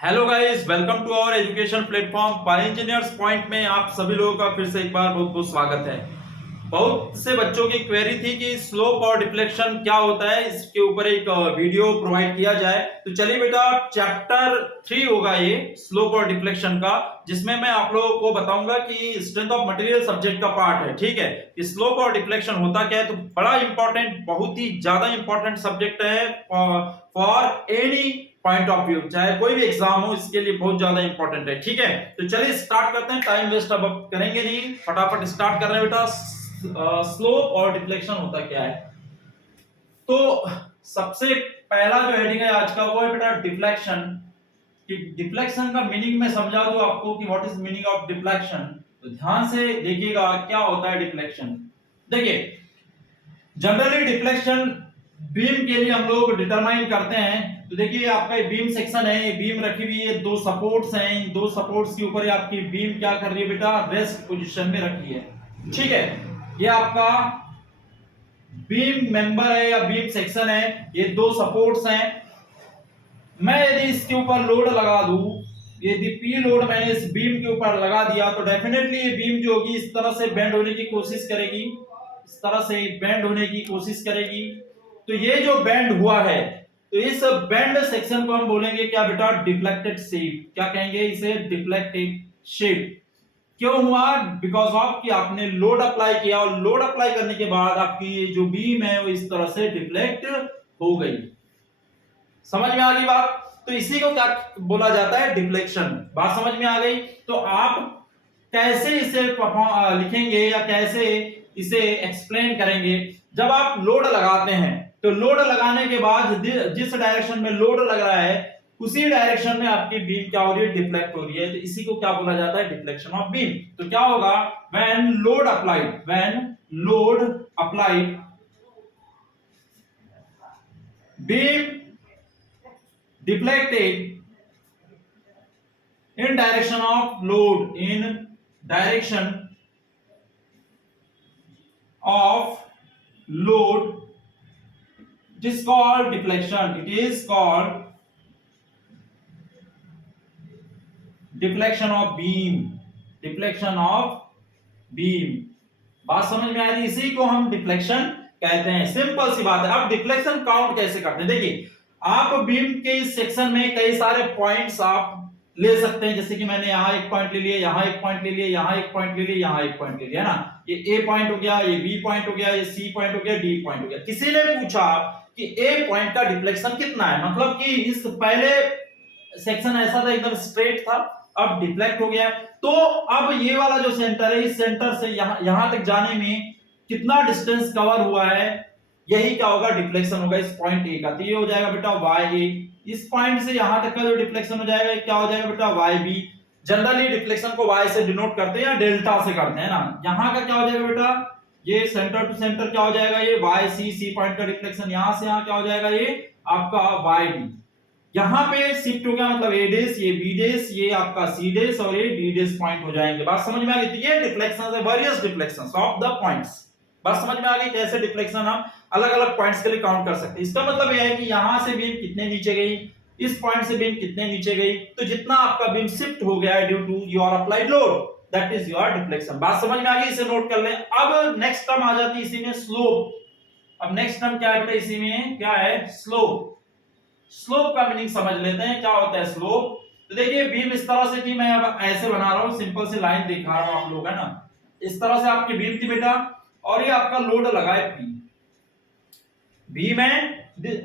Hello guys, welcome to our education platform by Engineers Point में आप सभी लोगों का फिर से एक बार बहुत बहुत स्वागत है। बहुत से बच्चों की क्वेरी थी कि स्लोप और डिफ्लेक्शन क्या होता है, इसके ऊपर एक वीडियो प्रोवाइड किया जाए। तो चलिए बेटा, चैप्टर 3 होगा ये स्लोप और डिफ्लेक्शन का, जिसमें मैं आप लोगों को बताऊंगा कि स्ट्रेंथ ऑफ मटेरियल सब्जेक्ट का पार्ट है। ठीक है, कि स्लोप और डिफ्लेक्शन होता क्या है। तो बड़ा इंपॉर्टेंट, बहुत ही ज्यादा इंपॉर्टेंट सब्जेक्ट है for any point of view, चाहे कोई भी एग्जाम हो, इसके लिए बहुत ज्यादा इंपॉर्टेंट है। ठीक है, तो चलिए स्टार्ट करते हैं, टाइम वेस्ट अब करेंगे नहीं, फटाफट स्टार्ट कर रहे हैं बेटा। स्लोप और डिफ्लेक्शन होता क्या है। तो सबसे पहला जो हेडिंग है आज का वो है बेटा डिफ्लेक्शन। कि डिफ्लेक्शन का मीनिंग मैं समझा दूं आपको कि what is meaning of deflection. तो ध्यान से देखिएगा क्या होता है डिफ्लेक्शन। देखिए, जनरली डिफ्लेक्शन बीम के लिए हम लोग डिटरमाइन करते हैं। तो देखिए, आपका ये बीम सेक्शन है, ये बीम रखी हुई है, दो सपोर्ट्स हैं, इन दो सपोर्ट्स के ऊपर आपकी बीम क्या कर रही है बेटा, रेस्ट पोजीशन में रखी है। ठीक है, ये आपका बीम मेंबर है या बीम सेक्शन है, ये दो सपोर्ट्स हैं। मैं यदि इसके ऊपर लोड लगा दूं, यदि पी लोड मैंने इस बीम के ऊपर लगा दिया, तो डेफिनेटली ये बीम जो होगी इस तरह से बेंड होने की कोशिश करेगी, इस तरह से बेंड होने की कोशिश करेगी। तो ये जो बेंड हुआ है, तो इस बेंड सेक्शन को हम बोलेंगे क्या बेटा, डिफ्लेक्टेड शेप। क्या कहेंगे इसे, डिफ्लेक्टेड शेप। क्यों हुआ, बिकॉज ऑफ कि आपने लोड अप्लाई किया, और लोड अप्लाई करने के बाद आपकी ये जो बीम है वो इस तरह से डिफ्लेक्ट हो गई। समझ में आ गई बात। तो इसी को क्या बोला जाता है, डिफ्लेक्शन। बात समझ में आ गई। तो आप कैसे इसे लिखेंगे या कैसे इसे एक्सप्लेन करेंगे। जब आप लोड लगाते हैं, तो लोड लगाने के बाद जिस डायरेक्शन में लोड लग रहा है उसी डायरेक्शन में आपकी बीम क्या हो रही है, डिफ्लेक्ट हो रही है। तो इसी को क्या बोला जाता है, डिफ्लेक्शन ऑफ बीम। तो क्या होगा, when load applied beam deflected in direction of load, in direction of load, it is called deflection. It is called deflection of beam. Deflection of beam. बात समझ में आ रही है, इसी को हम डिफ्लेक्शन कहते हैं। सिंपल सी बात है। अब डिफ्लेक्शन काउंट कैसे करते हैं, देखिए, आप बीम के इस सेक्शन में कई सारे पॉइंट्स आप ले सकते हैं। जैसे कि मैंने यहाँ एक पॉइंट ले लिया, यहाँ एक पॉइंट ले लिया, यहाँ एक पॉइंट ले लिया, यहाँ एक पॉइंट ले लिया, है ना। ये ए पॉइंट हो गया, ये बी पॉइंट हो गया, ये सी पॉइंट हो गया, डी पॉइंट हो गया। किसी ने पूछा कि ए पॉइंट का डिफ्लेक्शन कितना है, मतलब कि इस पहले सेक्शन ऐसा था, एकदम स्ट्रेट था, अब डिफ्लेक्ट हो गया। तो अब ये वाला जो सेंटर है, इस सेंटर से यहां तक जाने में कितना डिस्टेंस कवर हुआ है, यही क्या होगा, डिफ्लेक्शन होगा इस पॉइंट ए का। तो ये हो जाएगा बेटा वाई ए। इस पॉइंट से यहां तक का जो डिफ्लेक्शन हो जाएगा क्या हो जाएगा बेटा, वाई बी। जनरली डिफ्लेक्शन को वाई से डिनोट करते हैं या डेल्टा से करते हैं ना। यहां का क्या हो जाएगा बेटा, ये सेंटर टू सेंटर क्या हो जाएगा, ये वाई सी। सी पॉइंट का डिफ्लेक्शन यहां से यहां क्या हो जाएगा, ये आपका वाई डी। यहां पे शिफ्ट हो गया, मतलब ए डेस, ये बी डेस, ये आपका सी डेस और ये डी डेस पॉइंट हो जाएंगे। बात समझ में आ गई। ये डिफ्लेक्शंस है, various deflections of the points. बात समझ में आ गई, कैसे डिफ्लेक्शन हम अलग अलग पॉइंट्स के लिए काउंट कर सकते हैं। इसका मतलब यह है कि यहां से बीम कितने नीचे गई, इस पॉइंट से बीम कितने नीचे गई, तो जितना आपका बीम शिफ्ट हो गया है due to your applied load, that is your deflection. बात समझ में आ गई, इसे नोट कर लें। अब नेक्स्ट टर्म आ जाती है इसी में, स्लोप। अब नेक्स्ट टर्म क्या है बेटा, इसी में क्या है, स्लोप। स्लोप का मीनिंग समझ लेते हैं, क्या होता है स्लोप। तो देखिए, बीम इस तरह से थी, मैं अब ऐसे बना रहा हूं, सिंपल सी लाइन दिखा रहा हूं आप लोग, है ना। इस तरह से आपकी बीम थी बेटा, और ये आपका लोड लगा है पी। बीम है,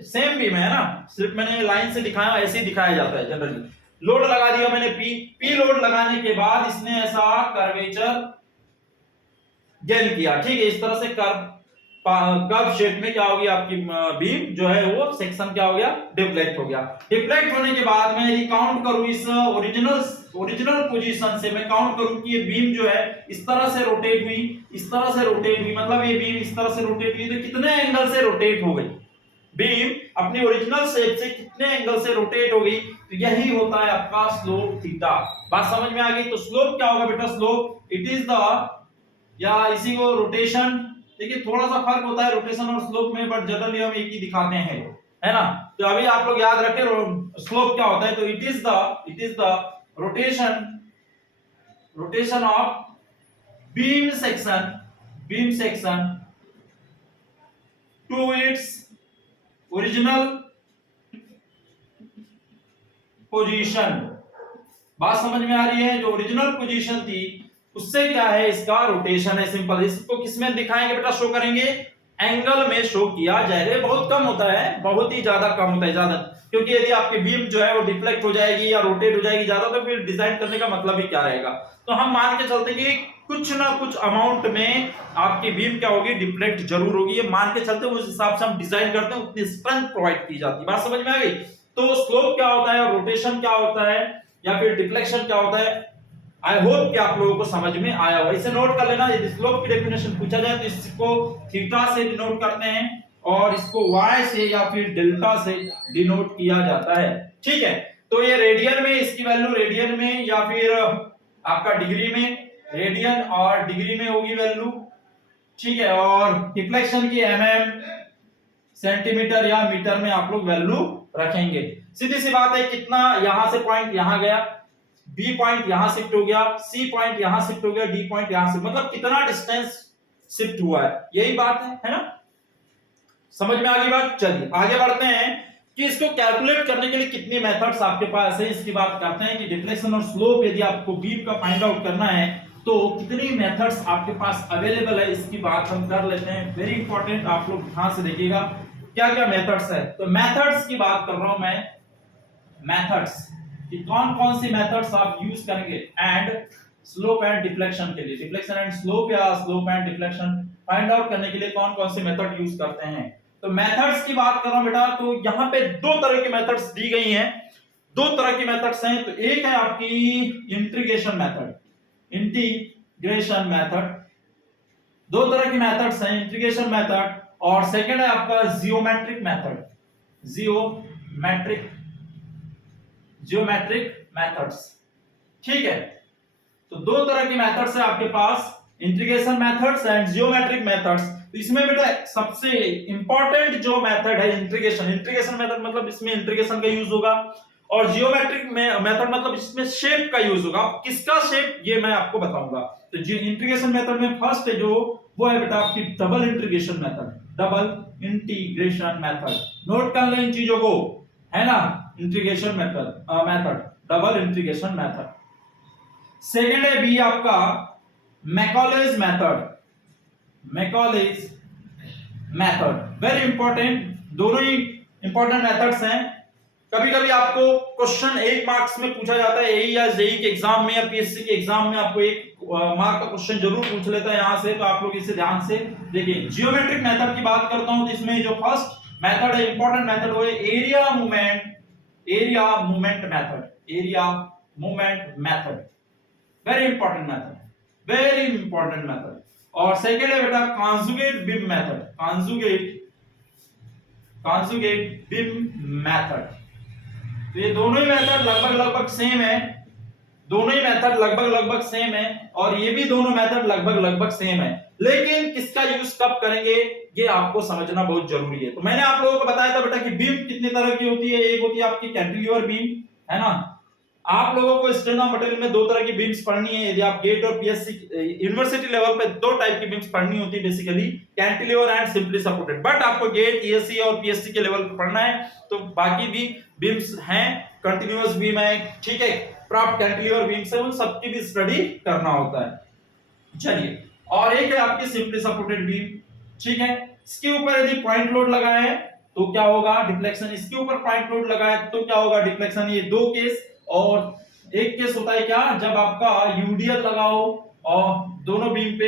सेम बीम है ना, सिर्फ मैंने लाइन से दिखाया, ऐसे ही दिखाया जाता है जनरली। लोड लगा दिया मैंने पी लोड लगाने के बाद इसने ऐसा कर्वेचर गेन किया। ठीक है, इस तरह से कर्व शेप में क्या होगी आपकी बीम जो है, वो सेक्शन क्या हो गया, डिफ्लेक्ट हो गया। डिफ्लेक्ट होने के बाद मैं यदि काउंट करूं इस ओरिजिनल पोजीशन से, मैं काउंट करूं कि ये बीम जो है इस तरह से रोटेट हुई, इस तरह से रोटेट हुई, मतलब ये बीम इस तरह से रोटेट हुई, तो कितने एंगल से रोटेट हो गई बीम, अपनी ओरिजिनल शेप से कितने एंगल से रोटेट हो गई। तो यही होता है आपका स्लोप थीटा। बात समझ में आ गई। तो स्लोप क्या होगा बेटा, स्लोप इट इज द, या इसी को रोटेशन, देखिए थोड़ा सा फर्क होता है रोटेशन और स्लोप में, बट जनरली हम एक ही दिखाते हैं, है ना। तो अभी आप लोग याद रखें स्लोप क्या होता है, तो it is the rotation of beam section two its original position. बात समझ में आ रही है, जो ओरिजिनल पोजीशन थी उससे क्या है, इसका रोटेशन है, सिंपल। इसको किसमें दिखाएंगे बेटा, शो करेंगे, एंगल में शो किया जाएगा। बहुत कम होता है, बहुत ही ज्यादा कम होता है, ज्यादा, क्योंकि यदि आपकी बीम जो है वो डिफ्लेक्ट हो जाएगी या रोटेट हो जाएगी ज्यादा, तो फिर डिजाइन करने का मतलब ही क्या रहेगा। तो हम मान के चलते कि कुछ ना कुछ अमाउंट में आपकी बीम क्या होगी, डिफ्लेक्ट जरूर होगी, ये मान के चलते, उस हिसाब से हम डिजाइन करते हैं, उतनी स्ट्रेंथ प्रोवाइड की जाती है। बात समझ में आ गई। तो स्लोप क्या होता है, रोटेशन क्या होता है, या फिर डिफ्लेक्शन क्या होता है, आई होप कि आप लोगों को समझ में आया होगा। इसे नोट कर लेना, यदि स्लोप की डेफिनेशन पूछा जाए तो इसको थीटा से डिनोट करते हैं और इसको y से या फिर डेल्टा से डिनोट किया जाता है, ठीक है। तो ये रेडियन में, इसकी वैल्यू रेडियन में या फिर आपका डिग्री में, रेडियन और डिग्री में होगी वैल्यू, ठीक है। और डिफ्लेक्शन की mm, सेंटीमीटर या मीटर में आप लोग वैल्यू रखेंगे। सीधी सी बात है, कितना यहां से पॉइंट यहां गया, बी पॉइंट यहां शिफ्ट हो गया, सी पॉइंट यहां शिफ्ट हो गया, डी पॉइंट यहां से, मतलब कितना डिस्टेंस शिफ्ट हुआ है, यही बात है ना। समझ में आ गई बात। चलिए आगे बढ़ते हैं कि इसको कैलकुलेट करने के लिए कितनी मेथड्स आपके पास है, इसकी बात करते हैं कि डिफ्लेक्शन और स्लोप यदि आपको बीम का फाइंड आउट करना है तो कितनी मेथड्स आपके पास अवेलेबल है, इसकी बात हम कर लेते हैं। वेरी इंपॉर्टेंट, आप लोग ध्यान से देखिएगा क्या क्या मेथड्स है। तो मेथड्स की बात कर रहा हूं मैं, मेथड्स कि कौन कौन सी मेथड्स आप यूज करेंगे एंड स्लोप एंड डिफ्लेक्शन के लिए, डिफ्लेक्शन एंड स्लोप या slope and deflection find out करने के लिए कौन कौन से मेथड यूज करते हैं। तो मेथड्स की बात कर रहा हूं बेटा, तो यहां पे दो तरह की मेथड्स दी गई हैं, दो तरह की मेथड्स हैं। तो एक है आपकी इंटीग्रेशन मेथड, इंटीग्रेशन मेथड, दो तरह की मेथड्स हैं, इंटीग्रेशन मेथड, और सेकंड है आपका जियोमेट्रिक मेथड, जियोमेट्रिक मेथड्स, ठीक है। तो दो तरह की मेथड्स है आपके पास, integration methods and geometric methods. तो इसमें बेटा सबसे इंपॉर्टेंट जो मेथड है इंटीग्रेशन मेथड, मतलब इसमें इंटीग्रेशन का यूज होगा, और जियोमेट्रिक मेथड मतलब इसमें शेप का यूज होगा। किसका शेप, ये मैं आपको बताऊंगा। तो इंटीग्रेशन मेथड में फर्स्ट है जो वो है बेटा आपकी double integration method, double integration method. Note कर लें इन चीजों को, है ना। Integration method double integration method. Second है बी आपका मैकॉलेज मेथड, वेरी इंपॉर्टेंट, दोनों ही इंपॉर्टेंट मेथड्स हैं। कभी कभी आपको क्वेश्चन 1 मार्क्स में पूछा जाता है, एई या जेई के एग्जाम में या पीएससी के एग्जाम में आपको 1 मार्क का क्वेश्चन जरूर पूछ लेता है यहां से, तो आप लोग इसे ध्यान से देखिए। जियोमेट्रिक मेथड की बात करता हूं, तो इसमें जो फर्स्ट मेथड है, इंपॉर्टेंट मेथड, वो है area movement method, very important method. और सेकंड है बेटा कॉन्जुगेट बीम मेथड। तो ये दोनों ही मेथड लगभग सेम है, और ये भी दोनों मेथड लगभग सेम है, लेकिन किसका यूज कब करेंगे ये आपको समझना बहुत जरूरी है। तो मैंने आप लोगों को बताया था बेटा कि बीम कितने तरह की होती है, एक होती है आपकी कैंटिलीवर बीम, है ना। आप लोगों को स्ट्रेंथ ऑफ मटेरियल में 2 तरह की बीम्स पढ़नी है, यदि आप गेट और पीएससी यूनिवर्सिटी लेवल पे 2 टाइप की बीम्स पढ़नी होती है basically, cantilever and simply supported. But आपको गेट, ईएससी और पीएससी के लेवल पे पढ़ना है तो बाकी भी बीम्स हैं, कंटीन्यूअस बीम है, ठीक है, प्रॉप कैंटिलीवर बीम्स है, उन सबकी भी स्टडी करना होता है। चलिए, और एक है आपकी सिंपली सपोर्टेड बीम, ठीक है। इसके ऊपर यदि पॉइंट लोड लगा है तो क्या होगा, डिफ्लेक्शन। इसके ऊपर पॉइंट लोड लगा है तो क्या होगा, डिफ्लेक्शन। ये 2 केस, और एक केस होता है क्या, जब आपका यूडीएल लगाओ और दोनों बीम पे,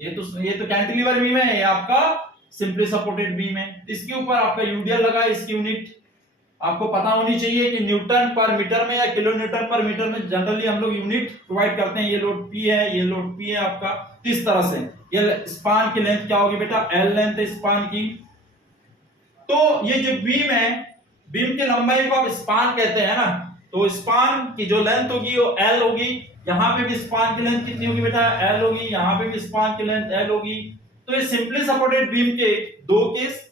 ये तो कैंटिलीवर बीम है, ये आपका सिंपली सपोर्टेड बीम है, इसके ऊपर आपका यूडीएल लगा है। इसकी यूनिट आपको पता होनी चाहिए कि न्यूटन पर मीटर में या किलो न्यूटन पर मीटर में जनरली हम लोग यूनिट प्रोवाइड करते हैं। ये लोड P है, ये लोड P है आपका, इस तरह से। ये स्पान की लेंथ क्या होगी बेटा, L लेंथ है स्पान की। तो ये जो बीम है, बीम की लंबाई को आप स्पान कहते हैं ना, तो स्पान की जो लेंथ होगी वो L होगी। यहाँ पे भी स्पान की लेंथ कितनी होगी बेटा, L होगी। यहाँ पे भी स्पान की लेंथ L होगी। तो ये सिंपली सपोर्टेड बीम के 2 केस,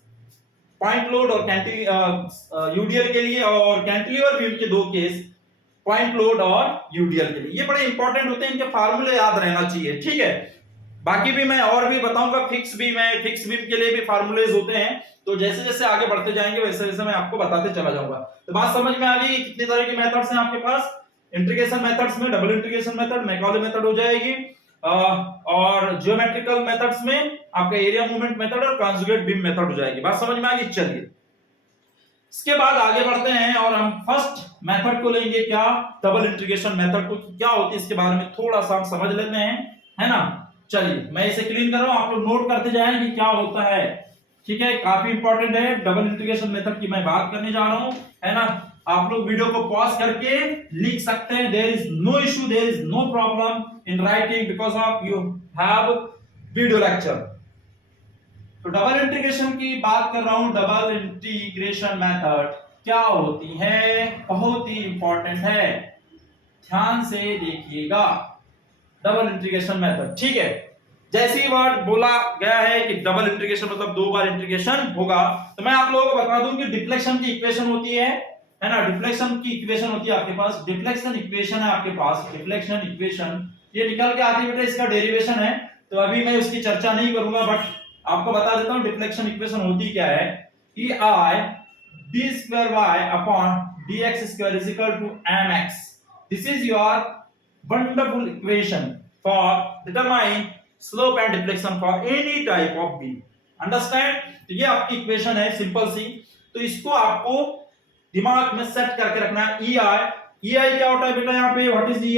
पॉइंट लोड और यूडीएल के लिए, और कैंटिलीवर बीम के दो केस पॉइंट लोड और यूडीएल के लिए। ये बड़े इंपॉर्टेंट होते हैं, इनके फार्मूले याद रहना चाहिए, ठीक है। बाकी भी मैं और भी बताऊंगा, फिक्स बीम है, फिक्स बीम के लिए भी फार्मूलेज होते हैं, तो जैसे जैसे आगे बढ़ते जाएंगे वैसे वैसे मैं आपको बताते चला जाऊंगा। तो बात समझ में आ गई, कितनी तरह की मेथड्स हैं आपके पास इंटीग्रेशन मेथड्स में। Double integration method, Macaulay method हो जाएगी, और ज्योमेट्रिकल मेथड्स में आपका एरिया मूवमेंट मेथड और कॉन्जुगेट बीम मेथड हो जाएगी। बात समझ में आ गई। चलिए इसके बाद आगे बढ़ते हैं और हम फर्स्ट मेथड को लेंगे, क्या, डबल इंटीग्रेशन मेथड को क्या होती है इसके बारे में थोड़ा सा हम समझ लेते हैं, है ना। चलिए मैं इसे क्लीन कर रहा हूं, आप लोग नोट करते जाएं कि क्या होता है, ठीक है। काफी इंपॉर्टेंट है, डबल इंटीग्रेशन मेथड की मैं बात करने जा रहा हूं, है ना। आप लोग वीडियो को पॉज करके लिख सकते हैं, there is no issue, there is no problem in writing because of you have video lecture. तो डबल इंटीग्रेशन की बात कर रहा हूं। डबल इंटीग्रेशन मेथड क्या होती है, बहुत ही इंपॉर्टेंट है, ध्यान से देखिएगा। डबल इंटीग्रेशन मेथड, ठीक है। जैसे ही वर्ड बोला गया है कि डबल इंटीग्रेशन मतलब दो बार इंटीग्रेशन होगा, तो मैं आप लोगों को बता दूं कि डिफ्लेक्शन की इक्वेशन होती है ना। डिफ्लेक्शन की इक्वेशन होती है आपके पास, डिफ्लेक्शन इक्वेशन है आपके पास, डिफ्लेक्शन इक्वेशन ये निकल के आती है बेटा, इसका डेरिवेशन है, तो अभी मैं उसकी चर्चा नहीं करूंगा, बट आपको बता देता हूं डिफ्लेक्शन इक्वेशन होती क्या है। E I D square Y upon D X square is equal to M X. This is your wonderful equation for determine slope and deflection for any type of beam. Understand. तो ये आपकी equation है simple सी, तो इसको आपको दिमाग में set करके रखना है। ई आई क्या होता है बेटा यहाँ पे, व्हाट इज ई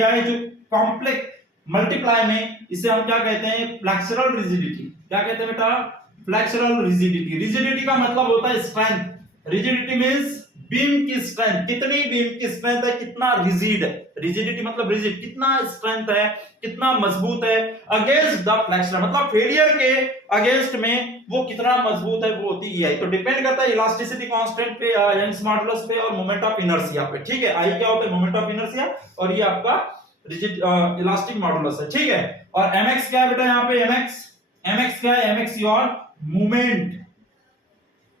आई जो कॉम्प्लेक्स मल्टीप्लाई में इसे हम क्या कहते हैं, फ्लेक्सुरल रिजिडिटी। क्या कहते हैं बेटा, फ्लेक्सुरल रिजिडिटी। रिजिडिटी का मतलब होता है स्ट्रेंथ। रिजिडिटी मींस बीम की स्ट्रेंथ, कितनी बीम की स्ट्रेंथ है, कितना रिजिड है। रिजिडिटी मतलब रिजिड, कितना स्ट्रेंथ है, कितना मजबूत है, अगेंस्ट द फ्लेक्सर मतलब फेलियर के अगेंस्ट में वो कितना मजबूत है, वो होती है। तो डिपेंड करता है इलास्टिसिटी कांस्टेंट पे, यंग्स मॉडुलस पे और मोमेंट ऑफ इनर्शिया पे, ठीक है। आई क्या होता है, मोमेंट ऑफ इनर्शिया, और ये आपका रिजिड इलास्टिक मॉडुलस है, ठीक है। और mx क्या है बेटा यहाँ पे, mx क्या है, mx योर मूवमेंट।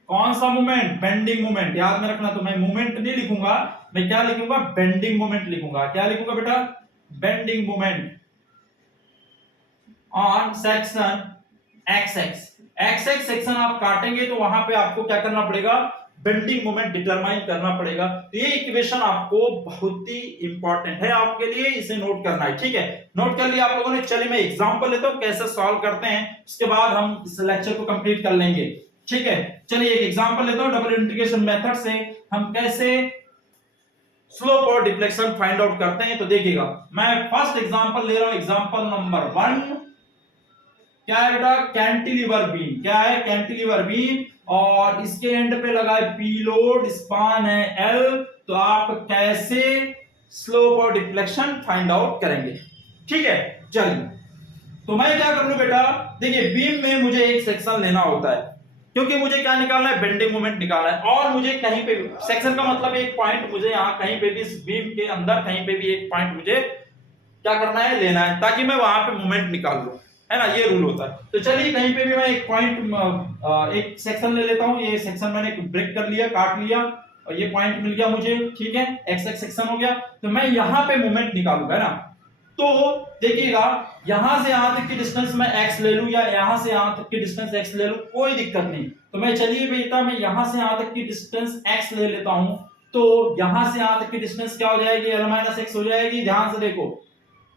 कौन सा मूवमेंट, बेंडिंग मूवमेंट, याद में रखना। तो मैं मूवमेंट नहीं लिखूंगा, मैं क्या लिखूंगा, बेंडिंग मूवमेंट लिखूंगा। क्या लिखूंगा बेटा, bending movement on section x section आप काटेंगे तो वहां पे आपको क्या करना पड़ेगा, बेंडिंग मोमेंट डिटरमाइन करना पड़ेगा। तो ये इक्वेशन आपको बहुत ही इंपॉर्टेंट है आपके लिए, इसे नोट करना है, ठीक है। नोट कर लिया आप लोगों ने। चलिए मैं एग्जांपल लेता हूं कैसे सॉल्व करते हैं, उसके बाद हम इस लेक्चर को कंप्लीट कर लेंगे, ठीक है। चलिए एक एग्जांपल लेता हूं, डबल इंटीग्रेशन मेथड से हम कैसे स्लोप और डिफ्लेक्शन फाइंड आउट करते हैं। तो देखिएगा मैं फर्स्ट एग्जांपल ले रहा हूं, एग्जांपल नंबर 1। क्या है बेटा, कैंटिलीवर बीम। क्या है, कैंटिलीवर बीम, और इसके एंड पे लगा है पी लोड, स्पान है एल। तो आप कैसे स्लोप और डिफ्लेक्शन फाइंड आउट करेंगे, ठीक है। चलिए तो मैं क्या कर लूं बेटा, देखिए बीम में मुझे एक सेक्शन लेना होता है, क्योंकि मुझे क्या निकालना है, बेंडिंग मोमेंट निकालना है। और मुझे कहीं पे भी सेक्शन का मतलब एक पॉइंट मुझे यहाँ कहीं पे भी इस बीम के अंदर कहीं पे भी एक पॉइंट मुझे क्या करना है, लेना है, ताकि मैं वहां पे मोमेंट निकाल लूं, है ना। ये रूल होता है। तो चलिए कहीं पे भी मैं एक पॉइंट एक सेक्शन ले लेता हूं। ये सेक्शन मैंने ब्रेक कर लिया, काट लिया, और ये पॉइंट मिल गया मुझे, ठीक है। एक्स एक्स सेक्शन हो गया। तो मैं यहां पे मोमेंट निकालूंगा, है ना। तो देखिएगा यहां से यहां तक की डिस्टेंस मैं x ले लूं, या यहां से यहां तक की डिस्टेंस x ले लूं, कोई दिक्कत नहीं। तो मैं चलिए बेटा मैं यहां से यहां तक की डिस्टेंस x ले लेता हूं। तो यहां से यहां तक की डिस्टेंस क्या हो जाएगी, l - x हो जाएगी। ध्यान से देखो,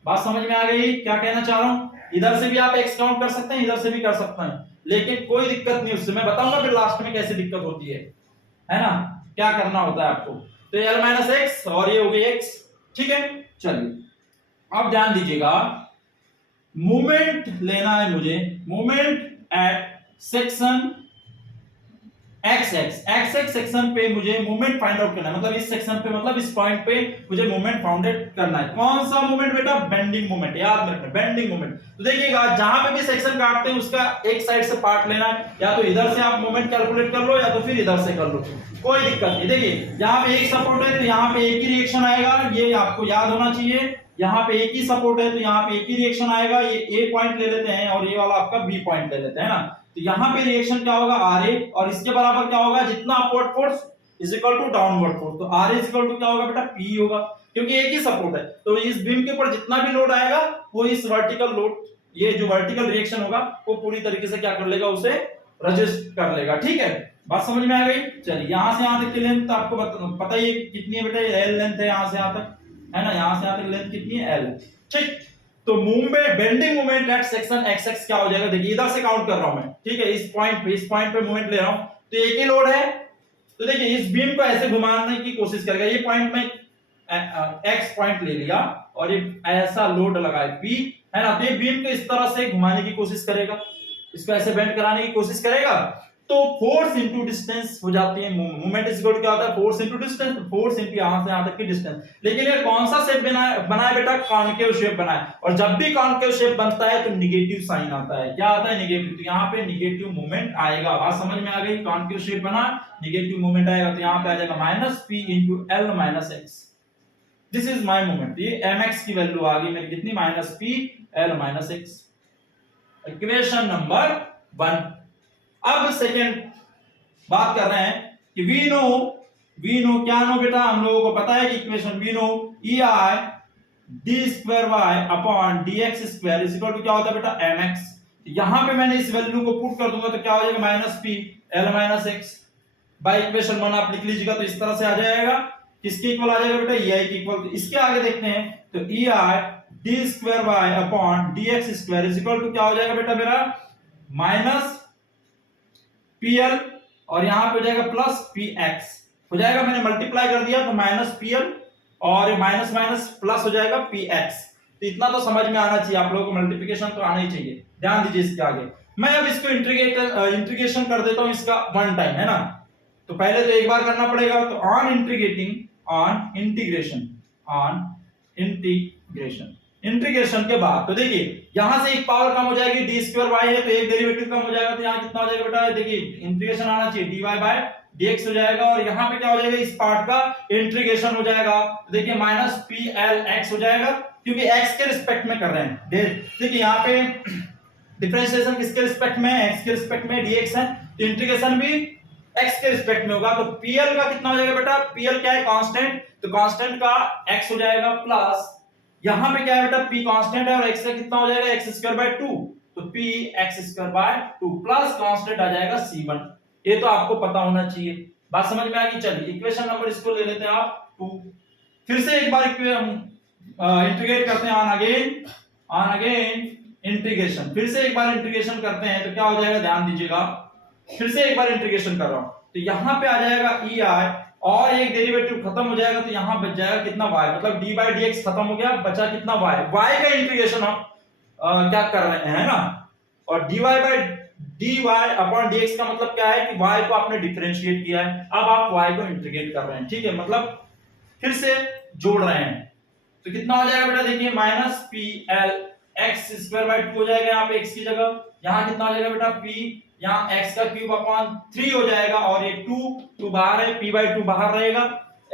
बात समझ में आ गई क्या कहना चाह रहा हूं। इधर से भी आप x काउंट कर सकते हैं, इधर से भी कर सकते हैं, लेकिन कोई दिक्कत नहीं, उससे मैं बताऊंगा फिर लास्ट में कैसे दिक्कत होती है ना, क्या करना होता है आपको। तो l - x और ये हो गई x, ठीक है। चलिए अब ध्यान दीजिएगा, मूवमेंट लेना है मुझे, movement at section x x section पे मुझे मूवमेंट फाइंड आउट करना है, मतलब इस सेक्शन पे, मतलब इस पॉइंट पे मुझे मूवमेंट फाउंड करना है। कौन सा मूवमेंट बेटा, बेंडिंग मूवमेंट, याद रखना बेंडिंग मूवमेंट। तो देखिएगा जहां पे भी सेक्शन काटते हैं उसका एक साइड से पार्ट लेना है, या तो इधर से आप मूवमेंट कैलकुलेट कर लो, या तो फिर इधर से कर लो, कोई दिक्कत नहीं। देखिए यहाँ पे एक सपोर्ट है तो यहाँ पे एक ही रिएक्शन आएगा, ये आपको याद होना चाहिए। यहाँ पे एक ही सपोर्ट है तो यहाँ पे एक ही रिएक्शन आएगा। ये ए पॉइंट ले लेते हैं और ये वाला आपका बी पॉइंट ले लेते हैं ना। तो यहाँ पे रिएक्शन क्या होगा RA, और इसके बराबर क्या होगा, जितना upward force is equal to downward force, तो RA इज इक्वल टू क्या होगा बेटा, P होगा, क्योंकि एक ही सपोर्ट है। तो इस बीम के ऊपर जितना भी लोड आएगा वो इस वर्टिकल लोड, ये जो वर्टिकल रिएक्शन होगा वो पूरी तरीके से क्या कर लेगा, उसे रजिस्ट कर लेगा। ठीक है, बात समझ में आ गई। चलिए यहां से यहां तक की लेंथ आपको पता ही है कितनी है बेटा, L लेंथ है यहां से यहां तक, है ना, यहां से यहां तक लेंथ कितनी है, L। ठीक, तो movement, bending movement at section XX क्या हो जाएगा, देखिए इधर से काउंट कर रहा हूं मैं, ठीक है, इस पॉइंट पे मूवमेंट ले रहा हूं, तो एक ही लोड है, तो देखिए इस बीम को ऐसे घुमाने की कोशिश करेगा, ये पॉइंट में X पॉइंट ले लिया और ये ऐसा लोड लगा है P, है ना, तो ये बीम को इस तरह से घुमाने की कोशिश करेगा, इसको ऐसे बेंड कराने की कोशिश करेगा, तो फोर्स इनटू डिस्टेंस हो जाती है। मूवमेंट इज इक्वल टू क्या होता है, force into distance, force into यहां से यहां तक की डिस्टेंस। लेकिन ये कौन सा शेप बनाए बेटा, कॉन्केव शेप बनाए, और जब भी कॉन्केव शेप बनता है तो नेगेटिव साइन आता है, क्या आता है, नेगेटिव, तो यहां पे नेगेटिव मूवमेंट आएगा। बात समझ में आ गई, कॉन्केव शेप बना, नेगेटिव मूवमेंट आएगा, तो यहां पे आ जाएगा -p into L - x, this is my movement, ये mx की वैल्यू आ गई मेरी कितनी, -p L - x, equation number 1। अब सेकंड बात कर रहे हैं कि वी नो क्या नो बेटा, हम लोगों को पता है कि equation we know EI d2y upon dx² is equal to क्या होता है बेटा, mx। यहां पे मैंने इस वैल्यू को पुट कर दूंगा तो क्या हो जाएगा, -p L - x by equation 1 आप लिख लीजिएगा, तो इस तरह से आ जाएगा, किसके इक्वल आ जाएगा बेटा, EI के इक्वल। तो इसके आगे देखते हैं, तो EI d2y upon dx² is equal to क्या हो जाएगा बेटा मेरा, -pl और यहां पे हो जाएगा +px हो जाएगा, मैंने मल्टीप्लाई कर दिया तो -pl और माइनस माइनस प्लस हो जाएगा px। तो इतना तो समझ में आना चाहिए आप लोगों को, मल्टीप्लिकेशन तो आना ही चाहिए, ध्यान दीजिए इसके आगे। मैं अब इसको इंटीग्रेशन कर देता हूं इसका 1 टाइम, है ना, तो पहले तो एक बार करना पड़ेगा, तो ऑन इंटीग्रेशन के बाद तो देखिए यहां से एक पावर कम हो जाएगी, d2y है तो एक डेरिवेटिव कम हो जाएगा, तो यहां कितना हो जाएगा बेटा, देखिए इंटीग्रेशन आना चाहिए, dy/dx हो जाएगा, और यहां पे क्या हो जाएगा, इस पार्ट का इंटीग्रेशन हो जाएगा, तो देखिए -plx हो जाएगा, क्योंकि x के रिस्पेक्ट में कर रहे हैं। देखिए यहां पे डिफरेंशिएशन किसके रिस्पेक्ट में, x के रिस्पेक्ट में dx है, तो इंटीग्रेशन भी x के रिस्पेक्ट में होगा, तो pl का कितना हो जाएगा बेटा, pl क्या है, कांस्टेंट, तो कांस्टेंट का x हो जाएगा प्लस, यहां पे क्या है बेटा, p कांस्टेंट है और x का कितना हो जाएगा, x²/2, तो p x²/2 प्लस कांस्टेंट आ जाएगा c1। ये तो आपको पता होना चाहिए, बात समझ में आ गई। चलिए इक्वेशन नंबर इसको ले लेते हैं आप 2, फिर से एक बार इंटीग्रेट करते हैं, ऑन अगेन इंटीग्रेशन, फिर से एक बार इंटीग्रेशन करते हैं तो क्या हो जाएगा, ध्यान दीजिएगा, फिर से एक बार इंटीग्रेशन कर रहा हूं, तो यहां पे आ जाएगा EI और एक डेरिवेटिव खत्म हो जाएगा, तो यहां बच जाएगा कितना y, मतलब d/dx खत्म हो गया, बचा कितना y का इंटीग्रेशन हम क्या कर रहे हैं ना, और dy अपॉन dx का मतलब क्या है कि y को आपने डिफरेंशिएट किया है, अब आप y को इंटीग्रेट कर रहे हैं, ठीक है, मतलब फिर से जोड़ रहे हैं, तो कितना हो जाएगा बेटा, देखिए -pl x²/2 हो जाएगा, यहाँ पे x की जगह, यहाँ कितना हो जाएगा बेटा, p यहाँ x का क्यूब अपॉन 3 हो जाएगा, और ये 2 बाहर है, p/2 बाहर रहेगा,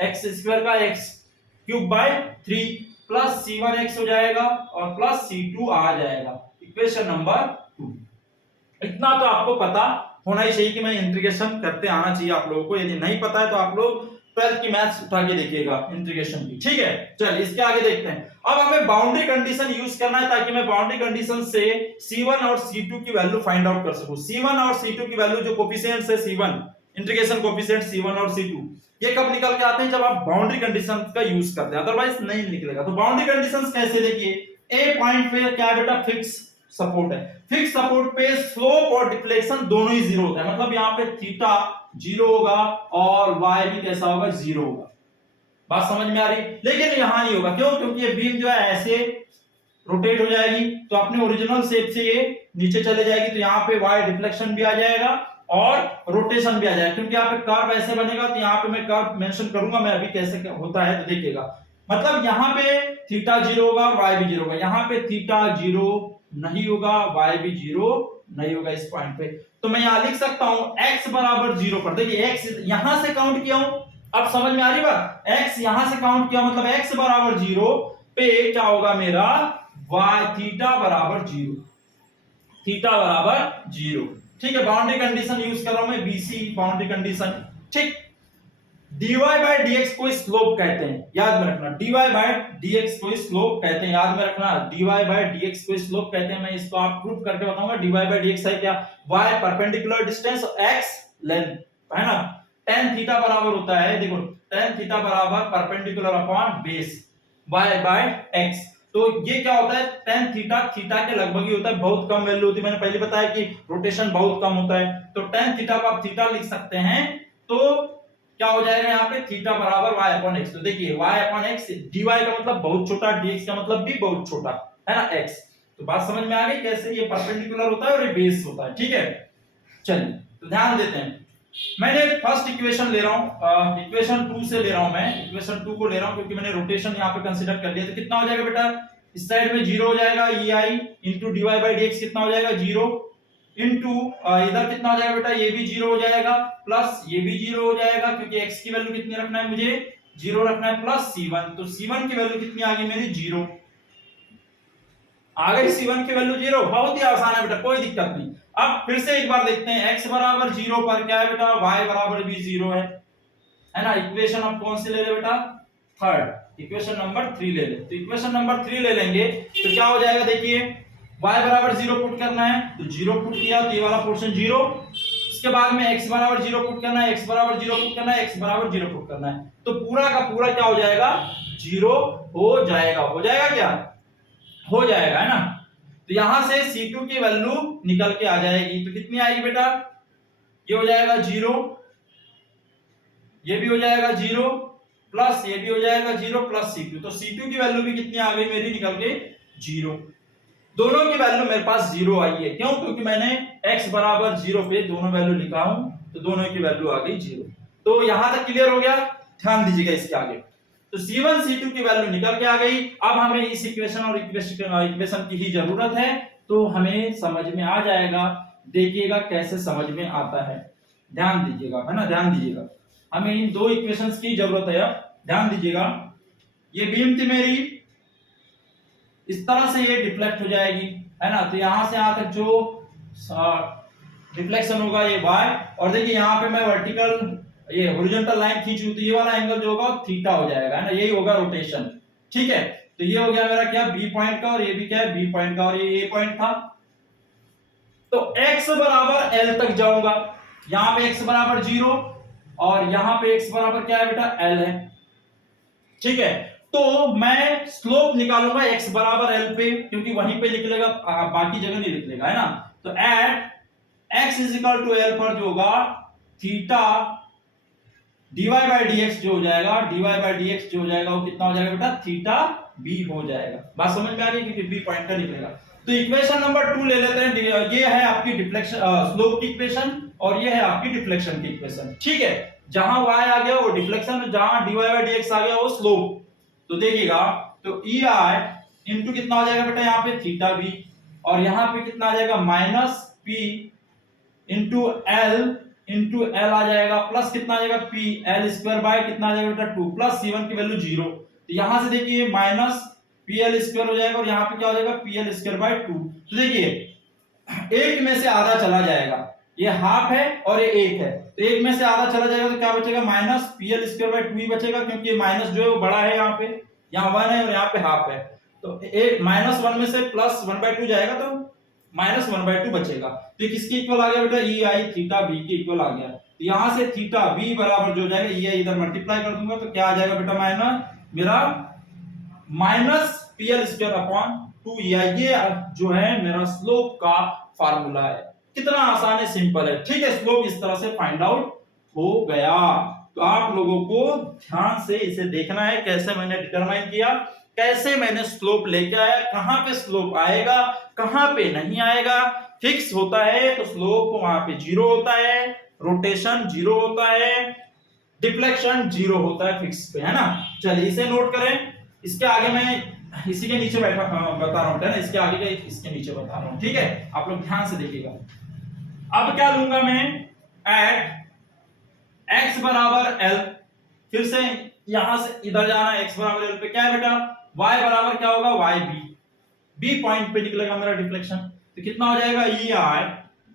x² का x³ 3 प्लस c1x हो जाएगा और प्लस c2 आ जाएगा, इक्वेशन नंबर 2। इतना तो आपको पता होना ही चाहिए कि मैं इंटीग्रेशन करते आना चाहिए आप लोगों को, यदि नहीं पता है तो आप लोग 12th की मैथ्स उठा के देखिएगा इंटीग्रेशन की, ठीक है। चलिए इसके आगे देखते हैं, अब हमें बाउंड्री कंडीशन यूज करना है ताकि मैं बाउंड्री कंडीशन से C1 और C2 की वैल्यू फाइंड आउट कर सकूं। C1 और C2 की वैल्यू जो कोफिशिएंट्स है C1, इंटीग्रेशन कोफिशिएंट C1 और C2, ये कब निकल के आते हैं, जब आप बाउंड्री कंडीशन का यूज करते हैं, अदरवाइज नहीं निकलेगा। तो बाउंड्री कंडीशंस कैसे, देखिए ए पॉइंट पे क्या है बेटा, फिक्स सपोर्ट है, फिक्स सपोर्ट पे स्लोप और डिफ्लेक्शन दोनों ही जीरो होता है, मतलब यहाँ पे थीटा 0 होगा और y भी कैसा होगा, 0 होगा, बात समझ में आ रही। लेकिन यहां नहीं होगा, क्यों, क्योंकि ये बीम जो है ऐसे रोटेट हो जाएगी, तो अपने ओरिजिनल शेप से ये नीचे चले जाएगी, तो यहाँ पे y डिफ्लेक्शन भी आ जाएगा और रोटेशन भी आ जाएगा, क्योंकि यहाँ पे कर्व ऐसे बनेगा, तो यहाँ पे मैं कर्व मेंशन करूंगा मैं अभी कैसे होता है, तो देखिएगा, मतलब यहाँ पे थीटा 0 होगा और y भी 0 होगा, यहाँ पे थीटा 0 नहीं होगा, y भी 0 नहीं होगा इस पॉइंट पे, तो मैं यहां लिख सकता हूं x बराबर 0 पर, देखिए x यहां से काउंट किया हूं, अब समझ में आ रही बात, x यहां से काउंट किया, मतलब x बराबर 0 पे क्या होगा मेरा y, थीटा बराबर 0, थीटा बराबर 0, ठीक है, बाउंड्री कंडीशन यूज कर रहा हूं मैं, BC बाउंड्री कंडीशन। ठीक, dy बाय dx को स्लोप कहते हैं, याद में रखना। dy बाय dx को स्लोप कहते हैं, याद में रखना। dy बाय dx को स्लोप कहते हैं। मैं इसको आप प्रूफ करके बताऊंगा। dy बाय dx है क्या, y perpendicular distance, x length, है ना। tan थीटा बराबर होता है, देखो tan थीटा बराबर perpendicular upon base y by x। तो ये क्या होता है, tan थीटा थीटा के लगभग ही होता है, बहुत कम वैल्यू होती है। मैंने पहले बताया कि रोटेशन बहुत कम होता है, तो tan थीटा को आप थीटा लिख सकते हैं। तो क्या हो जाएगा यहाँ पे, थीटा बराबर y अपॉन x। तो देखिए y अपॉन x, dy का मतलब बहुत छोटा, dx का मतलब भी बहुत छोटा, है ना, x। तो बात समझ में आ गई कैसे ये परपेंडिकुलर होता है और ये बेस होता है। ठीक है, चलिए तो ध्यान देते हैं। मैंने फर्स्ट इक्वेशन ले रहा हूं, इक्वेशन 2 से ले रहा हूं मैं, इक्वेशन 2 को ले रहा हूं क्योंकि मैंने रोटेशन यहां पे कंसीडर कर लिया। तो कितना हो जाएगा बेटा, इस साइड में 0 हो जाएगा, ei into dy by dx कितना हो जाएगा 0 इनटू इधर कितना हो जाएगा बेटा, ये भी 0 हो जाएगा, प्लस ये भी 0 हो जाएगा क्योंकि x की वैल्यू कितनी रखना है मुझे, 0 रखना है, प्लस c1। तो c1 की वैल्यू कितनी आ गई मेरी, 0 आ गई। c1 की वैल्यू 0, बहुत ही आसान है बेटा, कोई दिक्कत नहीं। अब फिर से एक बार देखते हैं, x बराबर 0 पर क्या है बेटा, y बराबर भी 0 है ना। इक्वेशन अब कौन सी ले ले बेटा, थर्ड, इक्वेशन नंबर 3 ले ले। तो इक्वेशन नंबर 3 ले लेंगे तो क्या हो जाएगा, देखिए y बराबर 0 पुट करना है, तो 0 पुट किया तो ये वाला पोर्शन 0। उसके बाद में x बराबर 0 पुट करना है, x बराबर 0 पुट करना है, x बराबर 0 पुट करना है। तो पूरा का पूरा क्या हो जाएगा, 0 हो जाएगा। हो जाएगा क्या, हो जाएगा, है ना। तो यहां से C2 की वैल्यू निकल के आ जाएगी। तो कितनी आएगी बेटा, ये हो जाएगा 0, ये भी हो जाएगा 0, प्लस ये भी हो जाएगा 0, प्लस C2। तो C2 की वैल्यू भी कितनी आ गई मेरी, निकल के 0। दोनों की वैल्यू मेरे पास 0 आई है, क्यों, क्योंकि मैंने x बराबर 0 पे दोनों वैल्यू लिखा हूं, तो दोनों की वैल्यू आ गई 0। तो यहां तक क्लियर हो गया, ध्यान दीजिएगा इसके आगे। तो C1 C2 की वैल्यू निकल के आ गई। अब हमें इस इक्वेशन और इक्वेशन की ही जरूरत है, तो हमें समझ में आ जाएगा। देखिएगा कैसे समझ में आता है, ध्यान दीजिएगा, है ना, ध्यान दीजिएगा। हमें इन दो इक्वेशंस की जरूरत है, ध्यान दीजिएगा। ये बीम थी मेरी, इस तरह से ये डिफ्लेक्ट हो जाएगी, है ना। तो यहां से यहां तक जो डिफ्लेक्शन होगा ये y, और देखिए यहाँ पे मैं वर्टिकल ये हॉरिजॉन्टल लाइन खींचूं तो ये वाला एंगल जो होगा थीटा हो जाएगा, है ना, यही होगा रोटेशन। ठीक है, तो ये हो गया मेरा क्या, बी पॉइंट का, और ये भी क्या है, बी पॉइंट का, और ये ए पॉइंट था। तो x बराबर l तक जाऊंगा, यहां पे x बराबर 0 और यहां पे x बराबर क्या है बेटा, l है। ठीक है, तो मैं स्लोप निकालूंगा x बराबर l पे, क्योंकि वहीं पे निकलेगा, बाकी जगह नहीं निकलेगा, है ना। तो at x is equal to l पर जो होगा थीटा dy बाय dx जो हो जाएगा, dy बाय dx जो हो जाएगा वो कितना हो जाएगा बेटा, थीटा b हो जाएगा। बात समझ में आ गई, क्योंकि b पॉइंट का निकलेगा। तो इक्वेशन नंबर 2 ले लेते हैं। ये है आपकी डिफ्लेक्शन स्लोप की इक्वेशन, और ये है आपकी डिफ्लेक्शन की इक्वेशन। ठीक है, जहां y आ गया वो डिफ्लेक्शन, जहां dy बाय dx आ गया वो स्लोप। तो देखिएगा, तो ei इनटू कितना हो जाएगा बेटा, यहाँ पे थीटा b, और यहाँ पे कितना आ जाएगा, माइनस p इनटू l आ जाएगा, प्लस कितना आ जाएगा, p l स्क्वायर बाय कितना आ जाएगा बेटा 2, प्लस c1 की वैल्यू 0। तो यहां से देखिए माइनस pl स्क्वायर हो जाएगा, और यहाँ पे क्या हो जाएगा, pl स्क्वायर बाय 2। तो देखिए एक में से आधा चला जाएगा, ये हाफ है और ये एक है, तो एक में से आधा चला जाएगा तो क्या बचेगा, माइनस pl स्क्वायर बाय 2 ही बचेगा, क्योंकि ये माइनस जो है वो बड़ा है, यहाँ पे यहाँ 1 है और यहाँ पे हाफ है। तो एक माइनस 1 में से प्लस 1/2 जाएगा, तो माइनस 1/2 बचेगा। तो किसके इक्वल आ गया बेटा, ई आई थीटा बी के इक्वल आ गया। तो यहां से थीटा बी बराबर जो हो जाएगा, ई आई इधर मल्टीप्लाई कर दूंगा तो क्या आ जाएगा बेटा, माइनस मेरा माइनस पीएल स्क्वायर अपॉन 2 ई आई। ये जो है मेरा स्लोप का फार्मूला है। कितना आसान है, सिंपल है। ठीक है, स्लोप इस तरह से फाइंड आउट हो गया। तो आप लोगों को ध्यान से इसे देखना है, कैसे मैंने डिटरमाइन किया, कैसे मैंने स्लोप लेके आया, कहां पे स्लोप आएगा, कहां पे नहीं आएगा। फिक्स होता है तो स्लोप वहां पे 0 होता है, रोटेशन 0 होता है, डिफ्लेक्शन 0 होता है फिक्स पे, है ना। चलिए इसे नोट करें। इसके आगे मैं इसी के नीचे बैठा बता रहा हूं, है ना, इसके आगे का इसके नीचे बता रहा हूं। ठीक है, आप लोग ध्यान से देखिएगा। अब क्या लूंगा मैं, एट x बराबर l, फिर से यहां से इधर जाना है, x बराबर l पे क्या है बेटा, y बराबर क्या होगा, y b, b पॉइंट पे निकलेगा मेरा डिफ्लेक्शन। तो कितना हो जाएगा, E I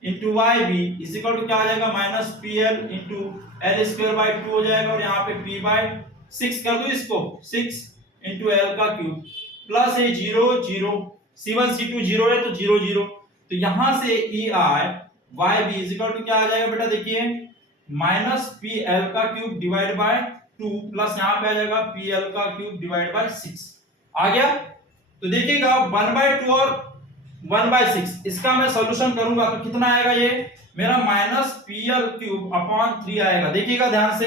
into Y B is equal to क्या आ जाएगा minus P L into L square by 2 हो जाएगा, और यहाँ पे पी बाई 6 कर दो इसको, 6 इंटू एल का क्यूब प्लस ये 0 0 C1 C2 0 है तो 0 0, तो यहां से E I Y B is equal to क्या आ जाएगा बेटा, देखिए माइनस पी एल का क्यूब डिवाइड बाय 2 प्लस यहाँ पे आ जाएगा पी एल का क्यूब डिवाइड बाय 6 आ गया। तो देखिएगा 1/2 और 1/6 इसका मैं सॉल्यूशन करूंगा तो कितना आएगा, ये मेरा minus P L cube upon 3 आएगा। देखिएगा ध्यान से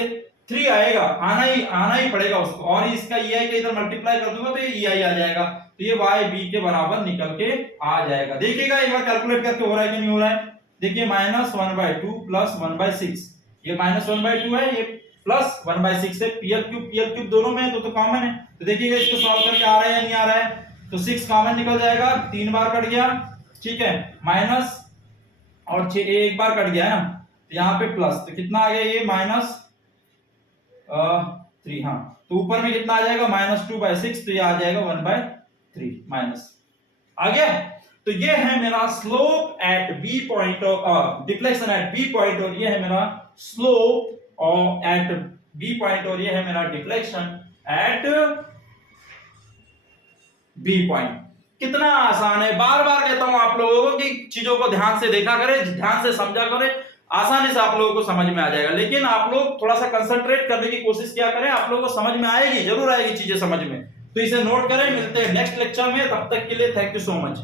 3 आएगा, आना ही पड़ेगा उसको, और इसका ई आई का इधर मल्टीप्लाई कर दूंगा तो ये ई आई आ जाएगा, तो ये वाई बी के बराबर निकल के आ जाएगा। देखिएगा एक बार कैलकुलेट करके हो रहा है कि नहीं हो रहा है। देखिए माइनस 1/2 प्लस 1/6, ये माइनस 1/2 है, ये प्लस 1/6 है, पी एल क्यूब दोनों में है तो कॉमन है, तो देखिएगा इसको सॉल्व करके आ रहा है या नहीं आ रहा है, तो 6 कॉमन निकल जाएगा, 3 बार कट गया, ठीक है, माइनस और 6 एक बार कट गया है ना, तो यहाँ पे प्लस, तो कितना आ गया ये माइनस 3, हाँ, तो ऊपर में कितना आ जाएगा -2/6, तो ये आ जाएगा 1/3 माइनस, आ गया। तो ये है मेरा स्लोप एट बी पॉइंट और डिफ्लेक्शन एट बी पॉइंट, और ये है मेरा स्लोप और एट बी पॉइंट, और ये है मेरा डिफ्लेक्शन एट बी पॉइंट। कितना आसान है, बार बार कहता हूं आप लोगों को कि चीजों को ध्यान से देखा करें, ध्यान से समझा करें, आसानी से आप लोगों को समझ में आ जाएगा। लेकिन आप लोग थोड़ा सा कंसंट्रेट करने की कोशिश किया करें, आप लोगों को समझ में आएगी, जरूर आएगी चीजें समझ में। तो इसे नोट करें, मिलते हैं नेक्स्ट लेक्चर में, तब तक के लिए थैंक यू सो मच।